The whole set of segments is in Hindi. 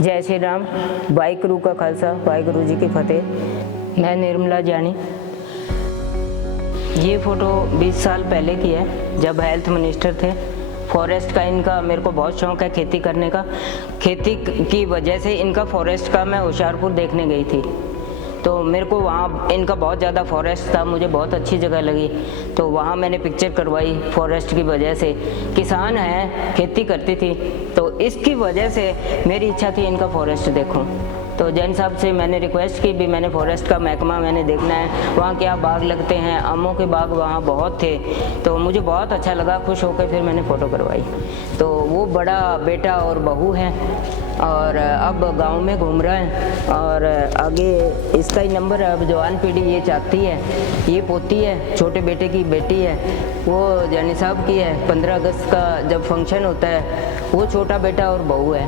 जय श्री राम। वाहिगुरू का खालसा वाहिगुरू जी की फतेह। मैं निर्मला जानी। ये फ़ोटो 20 साल पहले की है, जब हेल्थ मिनिस्टर थे। फॉरेस्ट का इनका मेरे को बहुत शौक़ है खेती करने का। खेती की वजह से इनका फॉरेस्ट का मैं होशियारपुर देखने गई थी, तो मेरे को वहाँ इनका बहुत ज़्यादा फॉरेस्ट था, मुझे बहुत अच्छी जगह लगी, तो वहाँ मैंने पिक्चर करवाई। फॉरेस्ट की वजह से किसान है, खेती करती थी, तो इसकी वजह से मेरी इच्छा थी इनका फॉरेस्ट देखूँ। तो जैन साहब से मैंने रिक्वेस्ट की भी, मैंने फॉरेस्ट का महकमा मैंने देखना है, वहाँ क्या बाग लगते हैं, आमों के बाग वहाँ बहुत थे, तो मुझे बहुत अच्छा लगा। खुश होकर फिर मैंने फ़ोटो करवाई। तो वो बड़ा बेटा और बहू है और अब गांव में घूम रहा है, और आगे इसका ही नंबर है। अब जवान पीढ़ी ये चाहती है, ये पोती है, छोटे बेटे की बेटी है, वो जानी साहब की है। 15 अगस्त का जब फंक्शन होता है, वो छोटा बेटा और बहू है,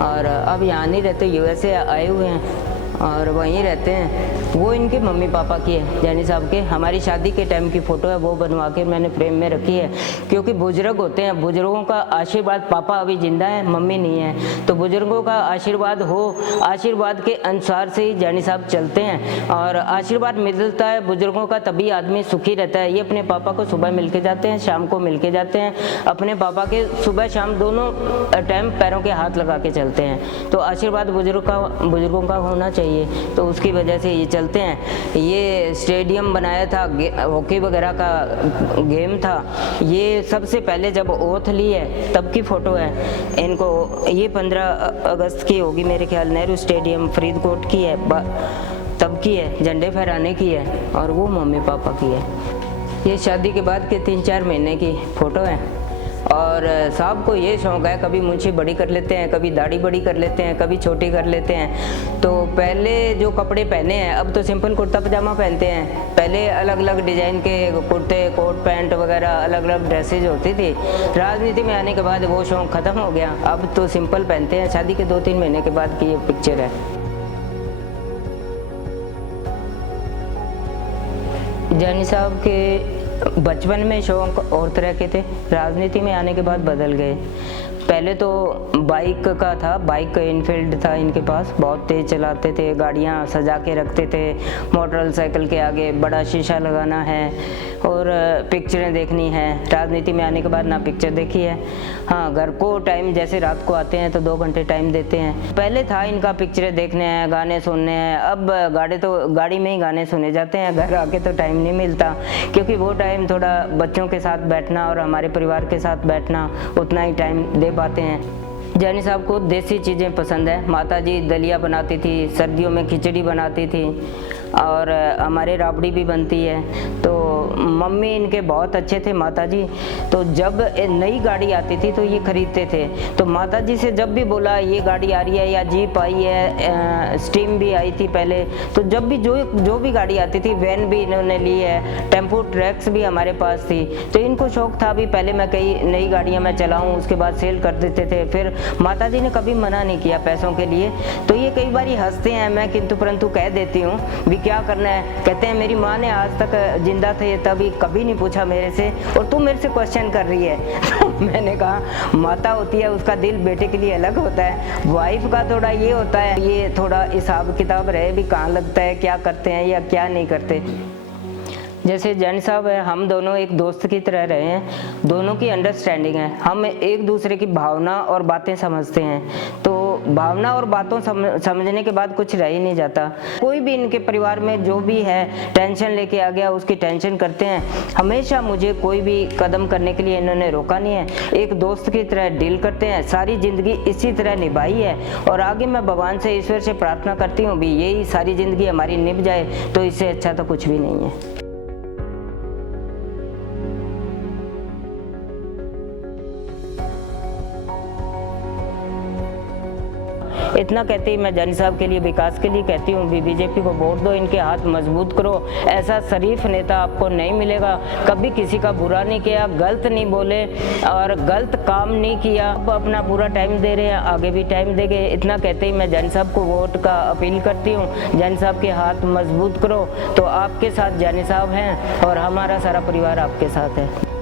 और अब यहाँ नहीं रहते, यूएसए आए हुए हैं और वहीं रहते हैं। वो इनके मम्मी पापा की है, जानी साहब के। हमारी शादी के टाइम की फ़ोटो है, वो बनवा के मैंने फ्रेम में रखी है, क्योंकि बुजुर्ग होते हैं, बुजुर्गों का आशीर्वाद। पापा अभी जिंदा है, मम्मी नहीं है, तो बुजुर्गों का आशीर्वाद हो, आशीर्वाद के अनुसार से ही जानी साहब चलते हैं, और आशीर्वाद मिलता है बुजुर्गों का, तभी आदमी सुखी रहता है। ये अपने पापा को सुबह मिल के जाते हैं, शाम को मिल के जाते हैं, अपने पापा के सुबह शाम दोनों टाइम पैरों के हाथ लगा के चलते हैं। तो आशीर्वाद बुजुर्गों का होना चाहिए, तो उसकी वजह से ये चलते हैं। ये स्टेडियम बनाया था, हॉकी वगैरह का गेम था। ये सबसे पहले जब ओथ ली है तब की फ़ोटो है इनको। ये 15 अगस्त की होगी मेरे ख्याल, नेहरू स्टेडियम फरीदकोट की है, तब की है, झंडे फहराने की है, और वो मम्मी पापा की है। ये शादी के बाद के 3-4 महीने की फ़ोटो है। और साहब को ये शौक़ है, कभी मूंछें बड़ी कर लेते हैं, कभी दाढ़ी बड़ी कर लेते हैं, कभी छोटी कर लेते हैं। तो पहले जो कपड़े पहने हैं, अब तो सिंपल कुर्ता पजामा पहनते हैं। पहले अलग अलग डिज़ाइन के कुर्ते, कोट पैंट वगैरह अलग अलग ड्रेसेज होती थी। राजनीति में आने के बाद वो शौक़ ख़त्म हो गया, अब तो सिंपल पहनते हैं। शादी के 2-3 महीने के बाद की ये पिक्चर है। जानी साहब के बचपन में शौक़ और तरह के थे, राजनीति में आने के बाद बदल गए। पहले तो बाइक का था, बाइक इनफील्ड था इनके पास, बहुत तेज़ चलाते थे, गाड़ियाँ सजा के रखते थे, मोटरसाइकिल के आगे बड़ा शीशा लगाना है, और पिक्चरें देखनी है। राजनीति में आने के बाद ना पिक्चर देखी है। हाँ, घर को टाइम जैसे रात को आते हैं तो 2 घंटे टाइम देते हैं। पहले था इनका पिक्चरें देखने हैं, गाने सुनने हैं। अब गाड़ी में ही गाने सुने जाते हैं, घर आके तो टाइम नहीं मिलता, क्योंकि वो टाइम थोड़ा बच्चों के साथ बैठना और हमारे परिवार के साथ बैठना, उतना ही टाइम दे पाते हैं। जानी साहब को देसी चीज़ें पसंद है। माता जी दलिया बनाती थी, सर्दियों में खिचड़ी बनाती थी, और हमारे राबड़ी भी बनती है। तो मम्मी इनके बहुत अच्छे थे, माता जी। तो जब नई गाड़ी आती थी तो ये खरीदते थे। तो माता जी से जब भी बोला ये गाड़ी आ रही है, या जीप आई है, स्टीम भी आई थी पहले, तो जब भी जो भी गाड़ी आती थी, वैन भी इन्होंने ली है, टेम्पो ट्रैक्स भी हमारे पास थी। तो इनको शौक़ था भी, पहले मैं कई नई गाड़ियाँ मैं चलाऊँ, उसके बाद सेल कर देते थे। फिर माता जी ने कभी मना नहीं किया पैसों के लिए। तो ये कई बार हंसते हैं, मैं किंतु परंतु कह देती हूँ भी क्या करना है। कहते हैं मेरी माँ ने आज तक जिंदा थे तभी कभी नहीं पूछा मेरे से, और तू मेरे से क्वेश्चन कर रही है। मैंने कहा माता होती है, उसका दिल बेटे के लिए अलग होता है, वाइफ का थोड़ा ये होता है, ये थोड़ा हिसाब किताब रहे भी, कहाँ लगता है, क्या करते हैं या क्या नहीं करते। जैसे जैन साहब है, हम दोनों एक दोस्त की तरह रहे हैं, दोनों की अंडरस्टैंडिंग है, हम एक दूसरे की भावना और बातें समझते हैं। तो भावना और बातों समझने के बाद कुछ रह ही नहीं जाता। कोई भी इनके परिवार में जो भी है टेंशन लेके आ गया, उसकी टेंशन करते हैं। हमेशा मुझे कोई भी कदम करने के लिए इन्होंने रोका नहीं है, एक दोस्त की तरह डील करते हैं। सारी ज़िंदगी इसी तरह निभाई है, और आगे मैं भगवान से, ईश्वर से प्रार्थना करती हूँ भी यही सारी ज़िंदगी हमारी निभ जाए, तो इससे अच्छा तो कुछ भी नहीं है। इतना कहते ही मैं जानी साहब के लिए, विकास के लिए कहती हूँ भी बीजेपी को वोट दो, इनके हाथ मजबूत करो। ऐसा शरीफ नेता आपको नहीं मिलेगा, कभी किसी का बुरा नहीं किया, गलत नहीं बोले और गलत काम नहीं किया। अब अपना पूरा टाइम दे रहे हैं, आगे भी टाइम देंगे। इतना कहते ही मैं जानी साहब को वोट का अपील करती हूँ। जानी साहब के हाथ मजबूत करो, तो आपके साथ जानी साहब हैं और हमारा सारा परिवार आपके साथ है।